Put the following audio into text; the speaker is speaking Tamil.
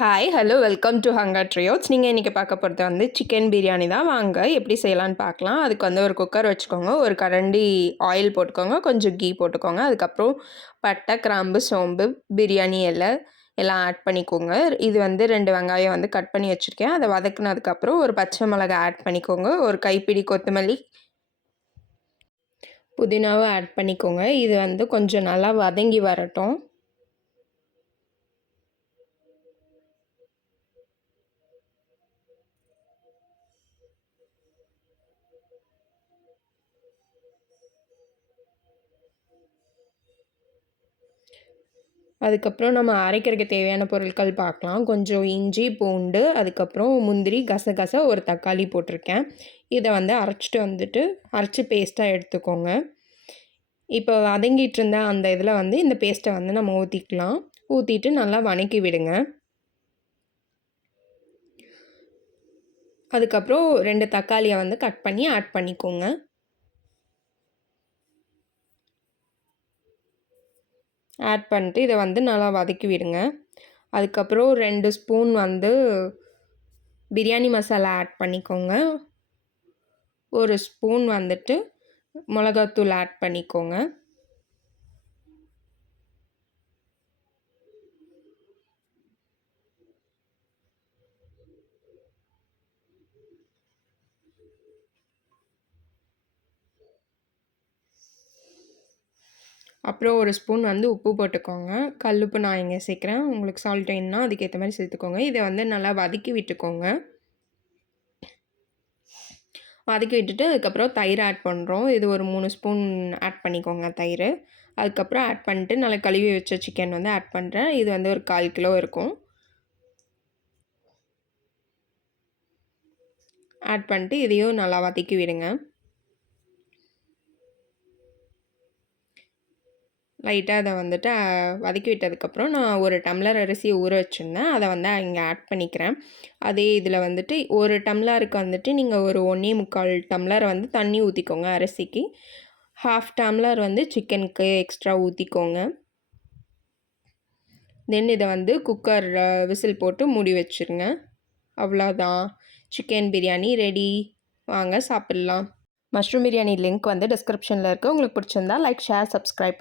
Hi hello welcome to hunger ட்ரியோட்ஸ். நீங்கள் இன்றைக்கி பார்க்க போகிறது வந்து சிக்கன் பிரியாணி தான். வாங்க எப்படி செய்யலான்னு பார்க்கலாம். அதுக்கு வந்து ஒரு குக்கர் வச்சுக்கோங்க, ஒரு கரண்டி ஆயில் போட்டுக்கோங்க, கொஞ்சம் கீ போட்டுக்கோங்க. அதுக்கப்புறம் பட்டை, கிராம்பு, சோம்பு, பிரியாணி இலை எல்லாம் ஆட் பண்ணிக்கோங்க. இது வந்து 2 வெங்காயம் வந்து கட் பண்ணி வச்சுருக்கேன். அதை வதக்குனதுக்கப்புறம் ஒரு பச்சை மிளகாய் ஆட் பண்ணிக்கோங்க, ஒரு கைப்பிடி கொத்தமல்லி, புதினாவை ஆட் பண்ணிக்கோங்க. இது வந்து கொஞ்சம் நல்லா வதங்கி வரட்டும். அதுக்கப்புறம் நம்ம அரைக்கிறதுக்கு தேவையான பொருட்கள் பார்க்கலாம். கொஞ்சம் இஞ்சி, பூண்டு, அதுக்கப்புறம் முந்திரி, கசகசா, ஒரு தக்காளி போட்டிருக்கேன். இதை வந்து அரைச்சி பேஸ்ட்டாக எடுத்துக்கோங்க. இப்போ வதங்கிட்டு இருந்த அந்த இதில் வந்து இந்த பேஸ்ட்டை வந்து நம்ம ஊற்றிக்கலாம். ஊற்றிட்டு நல்லா வதக்கி விடுங்க. அதுக்கப்புறம் 2 தக்காளியை வந்து கட் பண்ணி ஆட் பண்ணிக்கோங்க. ஆட் பண்ணிட்டு இதை வந்து நல்லா வதக்கி விடுங்க. அதுக்கப்புறம் 2 ஸ்பூன் வந்து பிரியாணி மசாலா ஆட் பண்ணிக்கோங்க. 1 ஸ்பூன் வந்துட்டு மிளகாத்தூள் ஆட் பண்ணிக்கோங்க. அப்புறம் 1 ஸ்பூன் வந்து உப்பு போட்டுக்கோங்க. கல்லுப்பு நான் இங்கே சேர்க்குறேன். உங்களுக்கு சால்ட் வேணும்னா அதுக்கேற்ற மாதிரி சேர்த்துக்கோங்க. இதை வந்து நல்லா வதக்கி விட்டுக்கோங்க. வதக்கி விட்டுட்டு அதுக்கப்புறம் தயிர் ஆட் பண்ணுறோம். இது ஒரு 3 ஸ்பூன் ஆட் பண்ணிக்கோங்க தயிர். அதுக்கப்புறம் ஆட் பண்ணிட்டு நல்லா கழுவி வச்ச சிக்கன் வந்து ஆட் பண்ணுறேன். இது வந்து ஒரு 1/4 கிலோ இருக்கும். ஆட் பண்ணிட்டு இதையும் நல்லா வதக்கி விடுங்க. லைட்டாக அதை வந்துட்டு வதக்கி விட்டதுக்கப்புறம் நான் 1 டம்ளர் அரிசியை ஊற வச்சுருந்தேன். அதை வந்து இங்கே ஆட் பண்ணிக்கிறேன். அதே இதில் வந்துட்டு 1 டம்ளருக்கு வந்துட்டு நீங்கள் ஒரு 1 1/4 டம்ளர் வந்து தண்ணி ஊற்றிக்கோங்க அரிசிக்கு. 1/2 டம்ளர் வந்து சிக்கனுக்கு எக்ஸ்ட்ரா ஊற்றிக்கோங்க. தென் இதை வந்து குக்கர் விசில் போட்டு மூடி வச்சுருங்க. அவ்வளோதான், சிக்கன் பிரியாணி ரெடி. வாங்க சாப்பிட்லாம். மஷ்ரூம் பிரியாணி லிங்க் வந்து டிஸ்கிரிப்ஷனில் இருக்குது. உங்களுக்கு பிடிச்சிருந்தா லைக், ஷேர், சப்ஸ்கிரைப்